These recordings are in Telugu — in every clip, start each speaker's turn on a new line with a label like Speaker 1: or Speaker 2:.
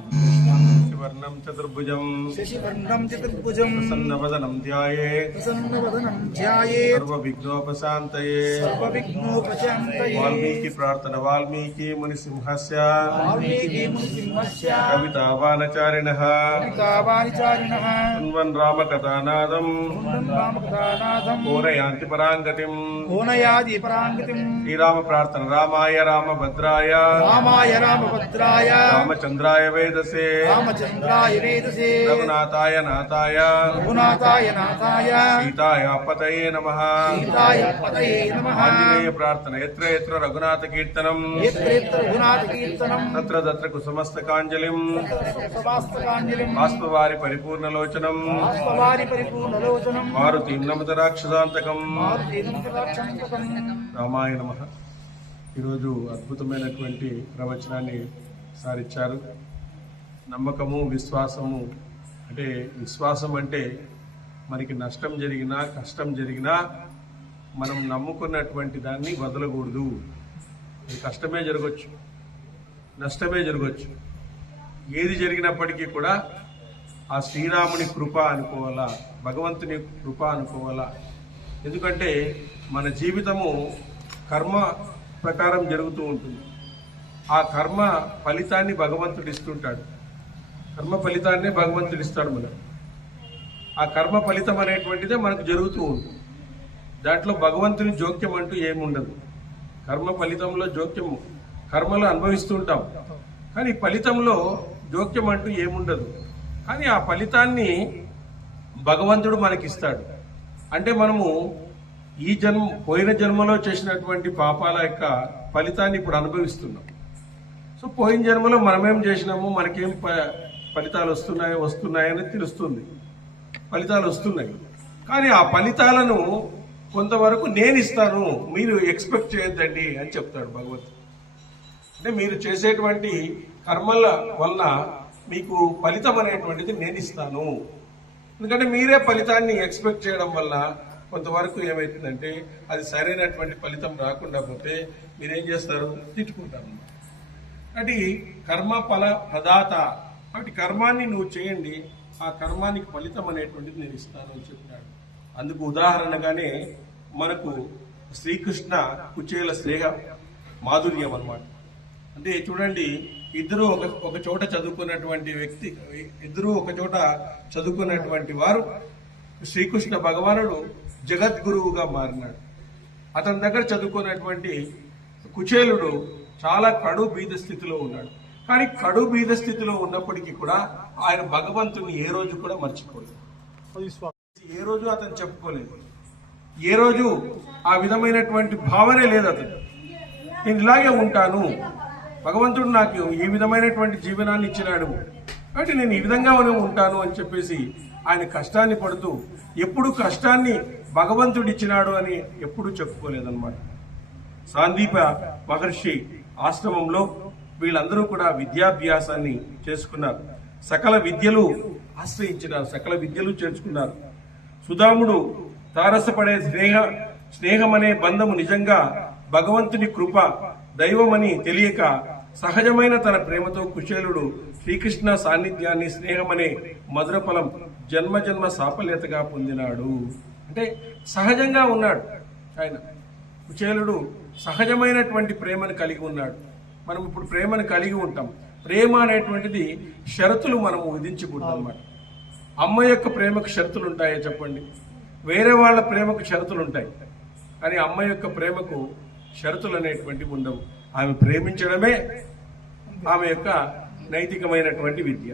Speaker 1: शशिवर्णं
Speaker 2: चतुर्भुजम् शशिवर्णं
Speaker 1: चतुर्भुजम् प्रसन्नवदनं
Speaker 2: ध्याये प्रसन्नवदनं
Speaker 1: ध्याये
Speaker 2: सर्वविघ्नोपशान्तये
Speaker 1: सर्वविघ्नोपशान्तये वाल्मीकि प्रार्थना वाल्मीकि
Speaker 2: मुनिसिंहस्य वाल्मीकि
Speaker 1: मुनिसिंहस्य
Speaker 2: कवितावानचारिणः
Speaker 1: कवितावानचारिणः कुर्वन्
Speaker 2: रामकथानादम् कुर्वन्
Speaker 1: रामकथानादम् कोनयान्ति
Speaker 2: पराङ्गतिम् कोनयादि
Speaker 1: पराङ्गतिम् श्रीरामप्रार्थना रामाय रामभद्राय
Speaker 2: रामाय रामभद्राय
Speaker 1: రామచంద్రాయ వేదసే.
Speaker 2: రామచంద్రాయ వేదసే.
Speaker 1: రఘునాథాయ నాథాయ.
Speaker 2: రఘునాథాయ నాథాయ.
Speaker 1: సీతాయ పతయే నమః.
Speaker 2: సీతాయ పతయే నమః.
Speaker 1: ఆంజనేయ ప్రార్థన ఎత్ర ఎత్ర రఘునాథ కీర్తనం.
Speaker 2: రఘునాథ కీర్తనం.
Speaker 1: తత్ర తత్ర కుసుమస్తకాంజలిం
Speaker 2: సమాస్తకాంజలిం.
Speaker 1: బాష్పవారి పరిపూర్ణలోచనం
Speaker 2: ఆత్మవారి పరిపూర్ణలోచనం
Speaker 1: మారుతీం నమత రాక్షసాంతకం.
Speaker 2: మారుతీనంతరాక్షంతకం
Speaker 1: రామాయ నమ. ఈరోజు అద్భుతమైనటువంటి ప్రవచనాన్ని సారిచ్చారు నమ్మకము విశ్వాసము అంటే విశ్వాసం అంటే మనకి నష్టం జరిగినా కష్టం జరిగినా మనం నమ్ముకున్నటువంటి దాన్ని వదలకూడదు. కష్టమే జరగచ్చు. నష్టమే జరగచ్చు. ఏది జరిగినప్పటికీ కూడా ఆ శ్రీరాముని కృప అనుకోవాలా భగవంతుని కృప అనుకోవాలా. ఎందుకంటే మన జీవితము కర్మ ప్రకారం జరుగుతూ ఉంటుంది. ఆ కర్మ ఫలితాన్ని భగవంతుడు ఇస్తుంటాడు. కర్మ ఫలితాన్ని భగవంతుడు ఇస్తాడు మనకు. ఆ కర్మ ఫలితం అనేటువంటిదే మనకు జరుగుతూ ఉంటుంది. దాంట్లో భగవంతుని జోక్యం అంటూ ఏముండదు. కర్మ ఫలితంలో జోక్యము కర్మలు అనుభవిస్తుంటాం కానీ ఫలితంలో జోక్యం అంటూ ఏముండదు. కానీ ఆ ఫలితాన్ని భగవంతుడు మనకిస్తాడు. అంటే మనము ఈ జన్మ పోయిన జన్మలో చేసినటువంటి పాపాల యొక్క ఫలితాన్ని ఇప్పుడు అనుభవిస్తున్నాం. సో పోయిన జన్మలో మనమేం చేసినాము? మనకేం ప- ఫలితాలు వస్తున్నాయో వస్తున్నాయని తెలుస్తుంది. ఫలితాలు వస్తున్నాయి. కానీ ఆ ఫలితాలను కొంతవరకు నేను ఇస్తాను మీరు ఎక్స్పెక్ట్ చేయొద్దండి అని చెప్తాడు భగవంతుడు. అంటే మీరు చేసేటువంటి కర్మల వలన మీకు ఫలితం అనేటువంటిది నేను ఇస్తాను ఎందుకంటే మీరే ఫలితాన్ని ఎక్స్పెక్ట్ చేయడం వల్ల కొంతవరకు ఏమవుతుందంటే అది సరైనటువంటి ఫలితం రాకుండా పోతే మీరేం చేస్తారు? తిట్టుకుంటారు అది కర్మ ఫల ప్రదాత. కాబట్టి కర్మాన్ని నువ్వు చేయండి ఆ కర్మానికి ఫలితం అనేటువంటిది నేను ఇస్తాను అని చెప్పాడు. అందుకు ఉదాహరణగానే మనకు శ్రీకృష్ణ కుచేల స్నేహ మాధుర్యం అన్నమాట. అంటే చూడండి ఇద్దరు ఒక ఒక చోట చదువుకున్నటువంటి వ్యక్తి ఇద్దరు ఒక చోట చదువుకున్నటువంటి వారు శ్రీకృష్ణ భగవానుడు జగద్గురువుగా మారినాడు. అతని దగ్గర చదువుకున్నటువంటి కుచేలుడు చాలా కడు బీద స్థితిలో ఉన్నాడు. కానీ కడు బీద స్థితిలో ఉన్నప్పటికీ కూడా ఆయన భగవంతుని ఏ రోజు కూడా మర్చిపోలేదు. ఏ రోజు అతను చెప్పుకోలేదు. ఏ రోజు ఆ విధమైనటువంటి భావనే లేదు అతను. నేను ఇలాగే ఉంటాను. భగవంతుడు నాకు ఈ విధమైనటువంటి జీవనాన్ని ఇచ్చినాడు. కాబట్టి నేను ఈ విధంగానే ఉంటాను అని చెప్పేసి ఆయన కష్టాన్ని పడుతూ ఎప్పుడు కష్టాన్ని భగవంతుడిచ్చినాడు అని ఎప్పుడు చెప్పుకోలేదన్నమాట. సాందీప మహర్షి ఆశ్రమంలో వీళ్ళందరూ కూడా విద్యాభ్యాసాన్ని చేసుకున్నారు. సకల విద్యలు ఆశ్రయించినారు సకల విద్యలు చేర్చుకున్నారు. సుధాముడు తారసపడే స్నేహ స్నేహమనే బంధము నిజంగా భగవంతుని కృప దైవమని తెలియక సహజమైన తన ప్రేమతో కుశేలుడు శ్రీకృష్ణ సాన్నిధ్యాన్ని స్నేహమనే మధురఫలం జన్మ జన్మ సాఫల్యతగా పొందినాడు. అంటే సహజంగా ఉన్నాడు ఆయన. కుచేలుడు సహజమైనటువంటి ప్రేమను కలిగి ఉన్నాడు. మనం ఇప్పుడు ప్రేమను కలిగి ఉంటాం. ప్రేమ అనేటువంటిది షరతులు మనము విధించకూడదు అనమాట అమ్మ యొక్క ప్రేమకు షరతులు ఉంటాయా చెప్పండి? వేరే వాళ్ళ ప్రేమకు షరతులు ఉంటాయి. కానీ అమ్మ యొక్క ప్రేమకు షరతులు అనేటువంటివి ఉండవు. ఆమె ప్రేమించడమే ఆమె యొక్క నైతికమైనటువంటి విద్య.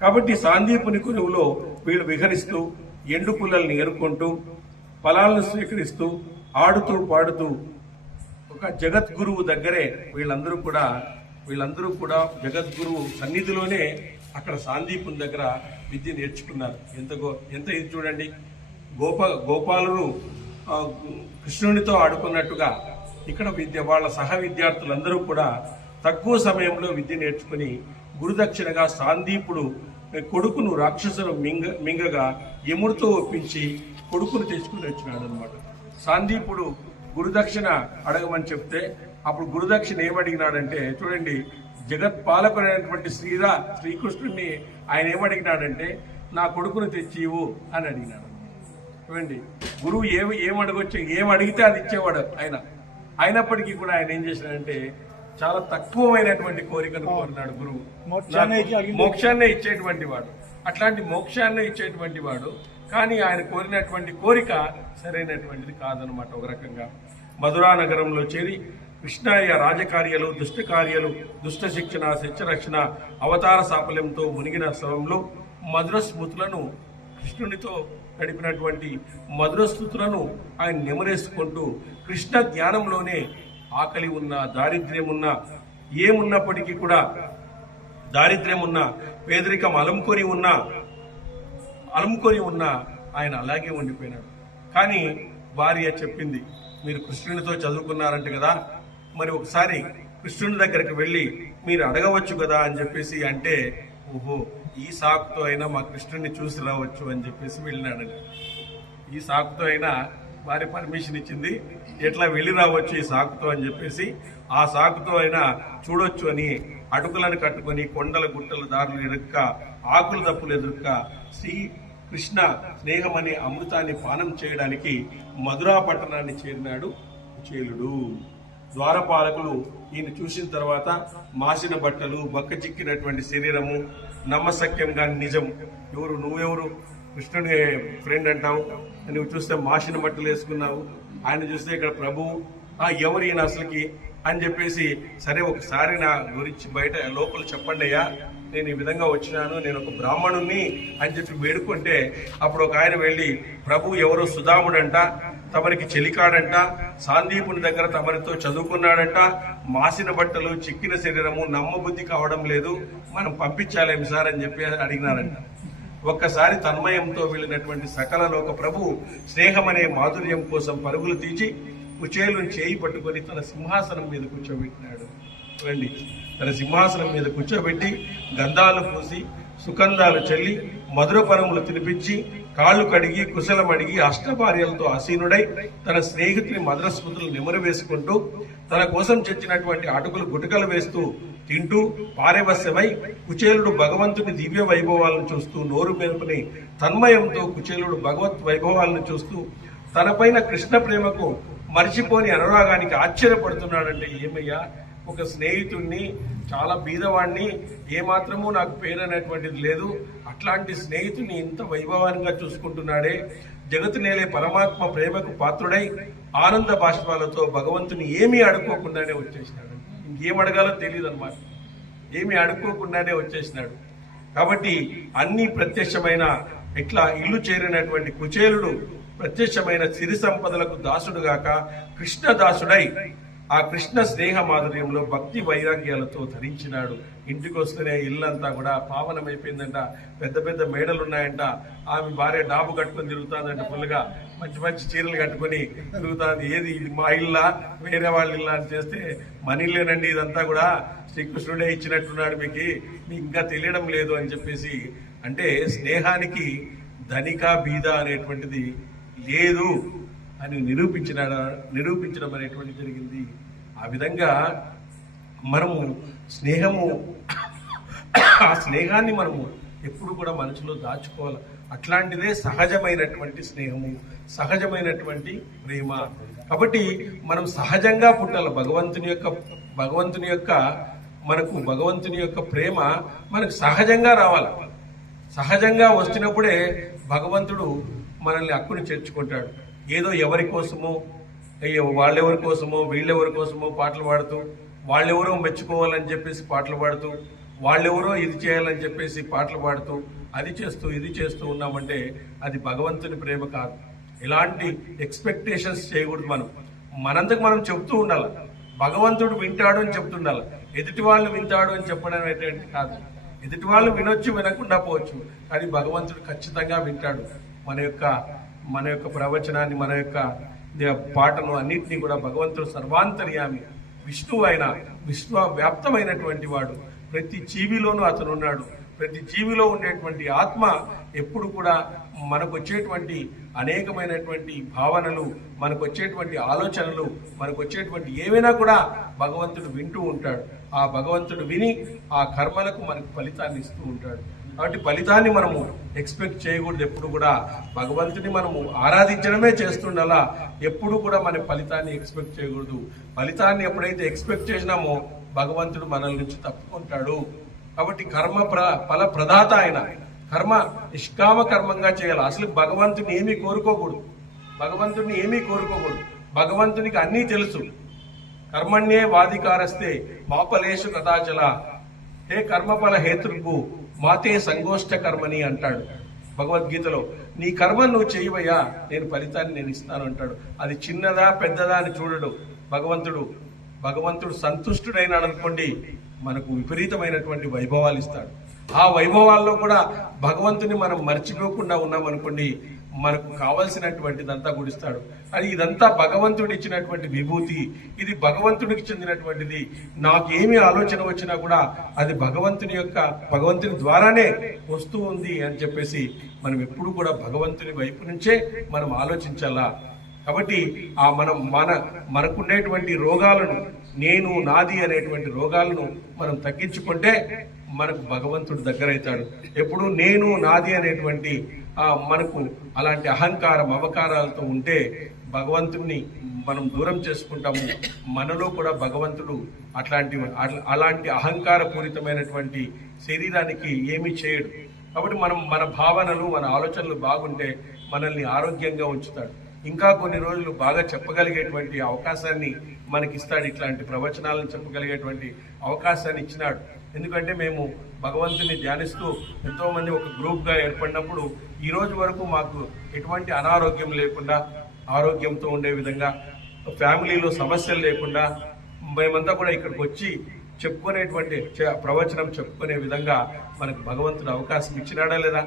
Speaker 1: కాబట్టి సాందీపుని కురువులో వీళ్ళు విహరిస్తూ ఎండు పుల్లల్ని ఎరుక్కుంటూ ఫలాలను స్వీకరిస్తూ ఆడుతూ పాడుతూ ఒక జగద్గురువు దగ్గరే వీళ్ళందరూ కూడా వీళ్ళందరూ కూడా జగద్గురువు సన్నిధిలోనే అక్కడ సాందీపుని దగ్గర విద్య నేర్చుకున్నారు. ఎంత గో ఎంత ఇది చూడండి. గోప గోపాలను కృష్ణునితో ఆడుకున్నట్టుగా ఇక్కడ విద్య వాళ్ళ సహ విద్యార్థులందరూ కూడా తక్కువ సమయంలో విద్య నేర్చుకుని గురుదక్షిణగా సాందీపుడు కొడుకును రాక్షసులు మింగ మింగగా యముడితో ఒప్పించి కొడుకును తెచ్చుకుని వచ్చినాడు అనమాట సాందీపుడు గురుదక్షిణ అడగమని చెప్తే అప్పుడు గురుదక్షిణ ఏమడిగినాడంటే చూడండి జగత్ పాలకుడైనటువంటి శ్రీరా శ్రీకృష్ణుడిని ఆయన ఏమడిగినాడంటే నా కొడుకును తెచ్చి ఇవ్వు అని అడిగినాడు. చూడండి గురువు ఏమి ఏం అడగొచ్చు ఏం అడిగితే అది ఇచ్చేవాడు ఆయన. అయినప్పటికీ కూడా ఆయన ఏం చేశాడంటే చాలా తక్కువమైనటువంటి కోరికను కోరినాడు గురువు.
Speaker 2: మోక్షాన్నే
Speaker 1: ఇచ్చేటువంటి వాడు. అట్లాంటి మోక్షాన్నే ఇచ్చేటువంటి వాడు. కానీ ఆయన కోరినటువంటి కోరిక సరైనటువంటిది కాదనమాట ఒక రకంగా. మధురా నగరంలో చేరి కృష్ణయ్య రాజకార్యాలు దుష్ట కార్యాలు దుష్ట శిక్షణ శిక్షరక్షణ అవతార సాఫల్యంతో మునిగిన సమయంలో మధుర స్మృతులను కృష్ణునితో గడిపినటువంటి మధుర స్థుతులను ఆయన నెమరేసుకుంటూ కృష్ణ ధ్యానంలోనే ఆకలి ఉన్న దారిద్ర్యం ఉన్న ఏమున్నప్పటికీ కూడా దారిద్ర్యం ఉన్న పేదరికం అలంకొని ఉన్న అలంకొని ఉన్న ఆయన అలాగే ఉండిపోయినాడు. కానీ భార్య చెప్పింది మీరు కృష్ణునితో చదువుకున్నారంట కదా మరి ఒకసారి కృష్ణుని దగ్గరికి వెళ్ళి మీరు అడగవచ్చు కదా అని చెప్పేసి అంటే ఓహో ఈ సాకుతో అయినా మా కృష్ణుడిని చూసి రావచ్చు అని చెప్పేసి వెళ్ళినాడండి ఈ సాకుతో అయినా వారి పర్మిషన్ ఇచ్చింది ఎట్లా వెళ్ళి రావచ్చు ఈ సాకుతో అని చెప్పేసి ఆ సాకుతో అయినా చూడొచ్చు అని అటుకులను కట్టుకొని కొండల గుట్టల దారులు ఎదుక్క ఆకులు తప్పులు ఎదురుక్క శ్రీ కృష్ణ స్నేహం అనే అమృతాన్ని పానం చేయడానికి మధురా పట్టణాన్ని చేరినాడు కుచేలుడు. ద్వారపాలకులు ఈయన చూసిన తర్వాత మాసిన బట్టలు బక్క చిక్కినటువంటి శరీరము నమ్మసక్యం కాని నిజం. ఎవరు? నువ్వెవరు? కృష్ణుని ఫ్రెండ్ అంటావు. నువ్వు చూస్తే మాసిన బట్టలు వేసుకున్నావు. ఆయన చూస్తే ఇక్కడ ప్రభువు ఆ ఎవరు ఈయన అసలుకి? అని చెప్పేసి సరే ఒకసారి నా గురించి బయట లోపల చెప్పండి అయ్యా. నేను ఈ విధంగా వచ్చినాను నేను ఒక బ్రాహ్మణుణ్ణి అని చెప్పి వేడుకుంటే అప్పుడు ఒక ఆయన వెళ్ళి ప్రభు ఎవరో సుధాముడంట తమరికి చెలికాడంట సాందీపుని దగ్గర తమరితో చదువుకున్నాడంట మాసిన బట్టలు చిక్కిన శరీరము నమ్మబుద్ధి కావడం లేదు మనం పంపించాలేమి సార్ అని చెప్పి అడిగినారంట. ఒక్కసారి తన్మయంతో వెళ్ళినటువంటి సకల లోక ప్రభు స్నేహం అనే మాధుర్యం కోసం పరుగులు తీసి కుచేలుని చేయి పట్టుకొని తన సింహాసనం మీద కూర్చోబెట్టినాడు. రండి. తన సింహాసనం మీద కూర్చోబెట్టి గంధాలు పూసి సుగంధాలు చల్లి మధుర పరములు తినిపించి కాళ్ళు కడిగి కుశలం అడిగి అష్టభార్యలతో ఆసీనుడై తన స్నేహితుని మధుర స్మృతులు నిమరు వేసుకుంటూ తన కోసం తెచ్చినటువంటి అటుకులు గుటకలు వేస్తూ తింటూ పారవస్యమై కుచేలుడు భగవంతుని దివ్య వైభవాలను చూస్తూ నోరు మెరుపుని తన్మయంతో కుచేలుడు భగవత్ వైభవాలను చూస్తూ తనపైన కృష్ణ ప్రేమకు మరిచిపోని అనురాగానికి ఆశ్చర్యపడుతున్నాడంటే ఏమయ్యా? ఒక స్నేహితుణ్ణి చాలా బీదవాణ్ణి ఏమాత్రము నాకు పేరు అనేటువంటిది లేదు. అట్లాంటి స్నేహితుని ఇంత వైభవంగా చూసుకుంటున్నాడే. జగతు నేలే పరమాత్మ ప్రేమకు పాత్రుడై ఆనంద బాష్పాలతో భగవంతుని ఏమీ అడుక్కోకుండానే వచ్చేసినాడు. ఇంకేం అడగాలో తెలియదు అనమాట ఏమీ అడుక్కోకుండానే వచ్చేసినాడు. కాబట్టి అన్ని ప్రత్యక్షమైన ఇట్లా ఇల్లు చేరినటువంటి కుచేలుడు ప్రత్యక్షమైన సిరి సంపదలకు దాసుడుగాక కృష్ణ దాసుడై ఆ కృష్ణ స్నేహ మాధుర్యంలో భక్తి వైరాగ్యాలతో ధరించినాడు. ఇంటికి వస్తేనే ఇల్లంతా కూడా పావనమైపోయిందంట. పెద్ద పెద్ద మేడలు ఉన్నాయంట ఆమె భార్య డాబు కట్టుకొని తిరుగుతుందంట ఫుల్గా మంచి మంచి చీరలు కట్టుకొని తిరుగుతుంది. ఏది ఇది మా ఇల్లా? వేరే వాళ్ళ ఇల్లా అని చేస్తే మన ఇల్లేనండి ఇదంతా కూడా. శ్రీకృష్ణుడే ఇచ్చినట్టున్నాడు మీకు. మీకు ఇంకా తెలియడం లేదు అని చెప్పేసి. అంటే స్నేహానికి ధనిక బీద అనేటువంటిది లేదు. అని నిరూపించిన నిరూపించడం అనేటువంటి జరిగింది. ఆ విధంగా మనము స్నేహము ఆ స్నేహాన్ని మనము ఎప్పుడు కూడా మనసులో దాచుకోవాలి. అట్లాంటిదే సహజమైనటువంటి స్నేహము సహజమైనటువంటి ప్రేమ. కాబట్టి మనం సహజంగా పుట్టాలి. భగవంతుని యొక్క భగవంతుని యొక్క మనకు భగవంతుని యొక్క ప్రేమ మనకు సహజంగా రావాలి. సహజంగా వచ్చినప్పుడే భగవంతుడు మనల్ని అక్కుని చేర్చుకుంటాడు. ఏదో ఎవరి కోసమో వాళ్ళెవరి కోసమో వీళ్ళెవరి కోసమో పాటలు పాడుతూ వాళ్ళెవరో మెచ్చుకోవాలని చెప్పేసి పాటలు పాడుతూ వాళ్ళెవరో ఇది చేయాలని చెప్పేసి పాటలు పాడుతూ అది చేస్తూ ఇది చేస్తూ ఉన్నామంటే అది భగవంతుని ప్రేమ కాదు. ఇలాంటి ఎక్స్పెక్టేషన్స్ చేయకూడదు మనం. మనంతకు మనం చెప్తూ ఉండాలి. భగవంతుడు వింటాడు అని చెప్తుండాలి ఎదుటి వాళ్ళు వింటాడు అని చెప్పడం కాదు. ఎదుటి వాళ్ళు వినొచ్చు వినకుండా పోవచ్చు. కానీ భగవంతుడు ఖచ్చితంగా వింటాడు. మన యొక్క మన యొక్క ప్రవచనాన్ని మన యొక్క పాటను అన్నింటినీ కూడా భగవంతుడు సర్వాంతర్యామి విష్ణువు ఆయన విశ్వవ్యాప్తమైనటువంటి వాడు. ప్రతి జీవిలోనూ అతను ఉన్నాడు ప్రతి జీవిలో ఉండేటువంటి ఆత్మ ఎప్పుడు కూడా మనకు వచ్చేటువంటి అనేకమైనటువంటి భావనలు మనకు వచ్చేటువంటి ఆలోచనలు మనకు వచ్చేటువంటి ఏవైనా కూడా భగవంతుడు వింటూ ఉంటాడు. ఆ భగవంతుడు విని ఆ కర్మలకు మనకు ఫలితాన్ని ఇస్తూ ఉంటాడు. కాబట్టి ఫలితాన్ని మనము ఎక్స్పెక్ట్ చేయకూడదు. ఎప్పుడు కూడా భగవంతుని మనము ఆరాధించడమే చేస్తుండాలా ఎప్పుడు కూడా మన ఫలితాన్ని ఎక్స్పెక్ట్ చేయకూడదు. ఫలితాన్ని ఎప్పుడైతే ఎక్స్పెక్ట్ చేసినామో భగవంతుడు మనల్ నుంచి తప్పుకుంటాడు. కాబట్టి కర్మ ప్ర ఫల ప్రదాత ఆయన. కర్మ నిష్కామ కర్మంగా చేయాలి. అసలు భగవంతుని ఏమీ కోరుకోకూడదు. భగవంతుడిని ఏమీ కోరుకోకూడదు. భగవంతునికి అన్నీ తెలుసు. కర్మణ్యే వాధికారస్తే మాపలేషు కథాచల హే కర్మఫల హేతుకు మాతే సంగోష్ట కర్మని అంటాడు భగవద్గీతలో. నీ కర్మ నువ్వు చేయవయ్యా నేను ఫలితాన్ని నేను ఇస్తాను అంటాడు. అది చిన్నదా పెద్దదా అని చూడడు. భగవంతుడు భగవంతుడు సంతుష్టుడైనాడు అనుకోండి మనకు విపరీతమైనటువంటి వైభవాలు ఇస్తాడు. ఆ వైభవాల్లో కూడా భగవంతుని మనం మర్చిపోకుండా ఉన్నామనుకోండి మనకు కావలసినటువంటిదంతా గుడిస్తాడు. అది ఇదంతా భగవంతుడు ఇచ్చినటువంటి విభూతి. ఇది భగవంతుడికి చెందినటువంటిది. నాకు ఏమి ఆలోచన వచ్చినా కూడా అది భగవంతుని యొక్క భగవంతుని ద్వారానే వస్తూ ఉంది అని చెప్పేసి మనం ఎప్పుడు కూడా భగవంతుని వైపు నుంచే మనం ఆలోచించాలా? కాబట్టి ఆ మనం మన మనకుండేటువంటి రోగాలను నేను నాది అనేటువంటి రోగాలను మనం తగ్గించుకుంటే మనకు భగవంతుడు దగ్గర అవుతాడు ఎప్పుడు నేను నాది అనేటువంటి మనకు అలాంటి అహంకారం అవకారాలతో ఉంటే భగవంతుని మనం దూరం చేసుకుంటాము. మనలో కూడా భగవంతుడు అట్లాంటి అలాంటి అహంకార పూరితమైనటువంటి శరీరానికి ఏమీ చేయడు. కాబట్టి మనం మన భావనలు మన ఆలోచనలు బాగుంటే మనల్ని ఆరోగ్యంగా ఉంచుతాడు. ఇంకా కొన్ని రోజులు బాగా చెప్పగలిగేటువంటి అవకాశాన్ని మనకిస్తాడు. ఇట్లాంటి ప్రవచనాలను చెప్పగలిగేటువంటి అవకాశాన్ని ఇచ్చినాడు. ఎందుకంటే మేము భగవంతుని ధ్యానిస్తూ ఎంతోమంది ఒక గ్రూప్గా ఏర్పడినప్పుడు ఈ రోజు వరకు మాకు ఎటువంటి అనారోగ్యం లేకుండా ఆరోగ్యంతో ఉండే విధంగా ఫ్యామిలీలో సమస్యలు లేకుండా మేమంతా కూడా ఇక్కడికి వచ్చి చెప్పుకునేటువంటి చ- ప్రవచనం చెప్పుకునే విధంగా మనకు భగవంతుడు అవకాశం ఇచ్చినాడా లేదా?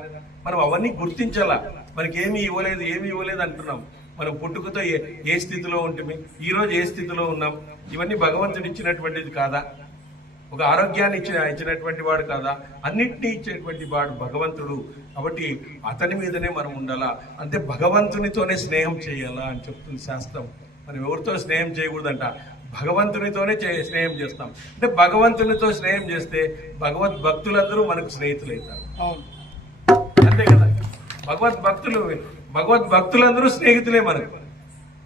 Speaker 1: మనం అవన్నీ గుర్తించాలా? మనకి ఏమి ఇవ్వలేదు ఏమీ ఇవ్వలేదు అంటున్నాం. మనం పుట్టుకతో ఏ ఏ స్థితిలో ఉంటుంది ఈ రోజు ఏ స్థితిలో ఉన్నాం? ఇవన్నీ భగవంతుడు ఇచ్చినటువంటిది కాదా? ఒక ఆరోగ్యాన్ని ఇచ్చిన ఇచ్చినటువంటి వాడు కాదా? అన్నింటినీ ఇచ్చేటువంటి వాడు భగవంతుడు. కాబట్టి అతని మీదనే మనం ఉండాలా? అంటే భగవంతునితోనే స్నేహం చేయాలా అని చెప్తుంది శాస్త్రం. మనం ఎవరితో స్నేహం చేయకూడదంట? భగవంతునితోనే చే- స్నేహం చేస్తాం. అంటే భగవంతునితో స్నేహం చేస్తే భగవద్ భక్తులందరూ మనకు స్నేహితులు అవుతారు అంతే కదా? భగవద్ భక్తులు భగవద్ భక్తులందరూ స్నేహితులే మనకు.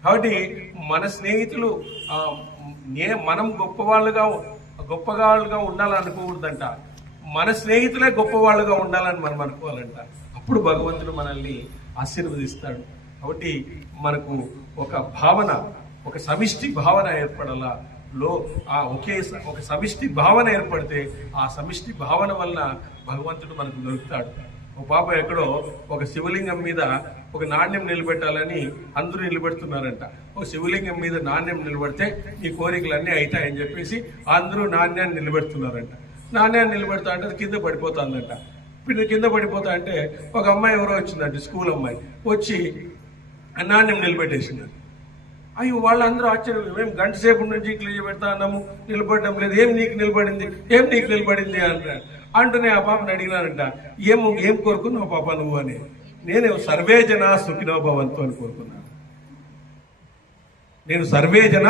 Speaker 1: కాబట్టి మన స్నేహితులు నే మనం గొప్పవాళ్ళుగా గొప్పవాళ్ళుగా ఉండాలనుకోకూడదంట మన స్నేహితులే గొప్పవాళ్ళుగా ఉండాలని మనం అనుకోవాలంట. అప్పుడు భగవంతుడు మనల్ని ఆశీర్వదిస్తాడు. కాబట్టి మనకు ఒక భావన ఒక సమిష్టి భావన ఏర్పడాలా? లో ఆ ఒకే ఒక సమిష్టి భావన ఏర్పడితే ఆ సమిష్టి భావన వలన భగవంతుడు మనకు దొరుకుతాడు. ఒక పాప ఎక్కడో ఒక శివలింగం మీద ఒక నాణ్యం నిలబెట్టాలని అందరూ నిలబెడుతున్నారంట. ఒక శివలింగం మీద నాణ్యం నిలబడితే ఈ కోరికలన్నీ అవుతాయని చెప్పేసి అందరూ నాణ్యాన్ని నిలబెడుతున్నారంట. నాణ్యాన్ని నిలబెడతా అంటే అది కింద పడిపోతుందంట. కింద పడిపోతా అంటే ఒక అమ్మాయి ఎవరో వచ్చిందంట స్కూల్ అమ్మాయి. వచ్చి నాణ్యం నిలబెట్టేసిందంట. అయ్యో వాళ్ళందరూ ఆశ్చర్యం. మేము గంట సేపు నుంచి ఇట్లా పెడతా అన్నాము. నిలబడడం లేదు. ఏం నీకు నిలబడింది? ఏం నీకు నిలబడింది? అంటూ అంటూనే ఆ పాపను అడిగినానంట ఏం ఏం కోరుకున్నావు పాప నువ్వు? అని. నేను సర్వే జన సుఖినో భవంతు అని కోరుకున్నాను. నేను సర్వే జన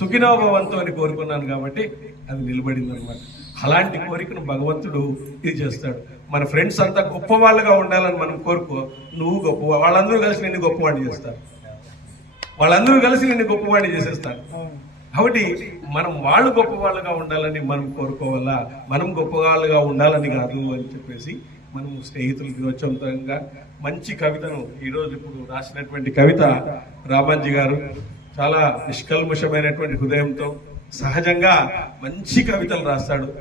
Speaker 1: సుఖినో భవంతు అని కోరుకున్నాను కాబట్టి అది నిలబడింది అనమాట అలాంటి కోరికను భగవంతుడు ఇది చేస్తాడు. మన ఫ్రెండ్స్ అంతా గొప్పవాళ్ళుగా ఉండాలని మనం కోరుకో నువ్వు గొప్ప వాళ్ళందరూ కలిసి నిన్ను గొప్పవాడిని చేస్తారు. వాళ్ళందరూ కలిసి నిన్ను గొప్పవాడిని చేసేస్తారు. కాబట్టి మనం వాళ్ళు గొప్పవాళ్ళుగా ఉండాలని మనం కోరుకోవాలా? మనం గొప్పవాళ్ళుగా ఉండాలని కాదు అని చెప్పేసి మనం స్నేహితుల దినోత్సవంగా మంచి కవితను ఈరోజు ఇప్పుడు రాసినటువంటి కవిత రామాజీ గారు చాలా నిష్కల్మషమైనటువంటి హృదయంతో సహజంగా మంచి కవితలు రాస్తాడు.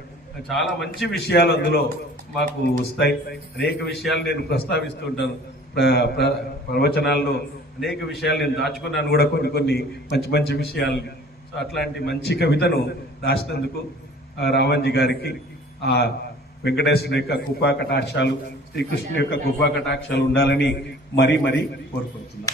Speaker 1: చాలా మంచి విషయాలు అందులో మాకు వస్తాయి. అనేక విషయాలు నేను ప్రస్తావిస్తూ ఉంటాను. ప్ర- ప్ర- ప్రవచనాల్లో అనేక విషయాలు నేను దాచుకున్నాను కూడా కొన్ని కొన్ని మంచి మంచి విషయాలు అట్లాంటి మంచి కవితను రాసినందుకు ఆ రామంజీ గారికి ఆ వెంకటేశ్వరుని యొక్క కృపా కటాక్షాలు శ్రీకృష్ణుని యొక్క కృపా కటాక్షాలు ఉండాలని మరీ మరీ కోరుకుంటున్నాం.